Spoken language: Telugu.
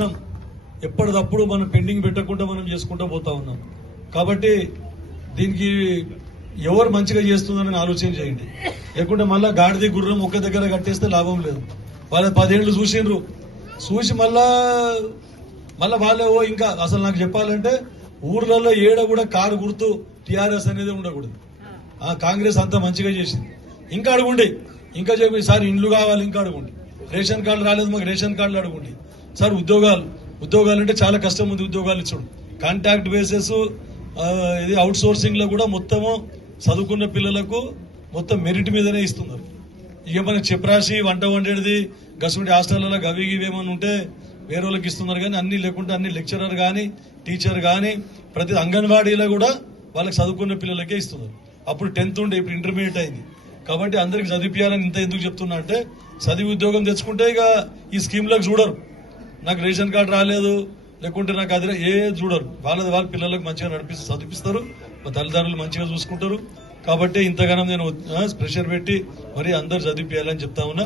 చేసినాం, ఎప్పటికప్పుడు మనం పెండింగ్ పెట్టకుండా మనం చేసుకుంటూ పోతా ఉన్నాం. కాబట్టి దీనికి ఎవరు మంచిగా చేస్తుందని ఆలోచన చేయండి. లేకుంటే మళ్ళా గాడిది గుర్రం ఒక్క దగ్గర కట్టేస్తే లాభం లేదు. వాళ్ళ 10 ఏళ్లు చూసిండ్రు, చూసి మళ్ళా వాళ్ళే ఇంకా అసలు నాకు చెప్పాలంటే ఊర్లలో ఏడ కూడా కారు గుర్తు టీఆర్ఎస్ అనేది ఉండకూడదు. కాంగ్రెస్ అంతా మంచిగా చేసింది. ఇంకా అడుగుండి, ఇంకా చెప్పి సార్ ఇండ్లు కావాలి, ఇంకా అడుగుండి. రేషన్ కార్డు రాలేదు, మాకు రేషన్ కార్డులు అడుగుండి. సార్ ఉద్యోగాలు అంటే చాలా కష్టం ఉంది ఉద్యోగాలు ఇచ్చడం. కాంట్రాక్ట్ బేసెస్, ఇది అవుట్ సోర్సింగ్ లో కూడా మొత్తము చదువుకున్న పిల్లలకు మొత్తం మెరిట్ మీదనే ఇస్తున్నారు. ఇక మనకి చెప్రాసి వంట వండేది గసుంటి హాస్టల్లో గవి ఏమని ఉంటే వేరే వాళ్ళకి ఇస్తున్నారు. కానీ అన్ని లేకుంటే అన్ని లెక్చరర్ గానీ టీచర్ గానీ ప్రతి అంగన్వాడీలో కూడా వాళ్ళకి చదువుకున్న పిల్లలకే ఇస్తున్నారు. అప్పుడు 10th ఉండే, ఇప్పుడు ఇంటర్మీడియట్ అయింది. కాబట్టి అందరికి చదివించాలని ఇంత ఎందుకు చెప్తున్నా అంటే చదివి ఉద్యోగం తెచ్చుకుంటే ఇక ఈ స్కీమ్లకు చూడరు. నాకు రేషన్ కార్డు రాలేదు, లేకుంటే నాకు అది చూడరు. వాళ్ళ పిల్లలకు మంచిగా చదివిస్తారు, మా తల్లిదండ్రులు మంచిగా చూసుకుంటారు. కాబట్టి ఇంతగానో నేను ప్రెషర్ పెట్టి మరి అందరు చదివించాలని చెప్తా ఉన్నా.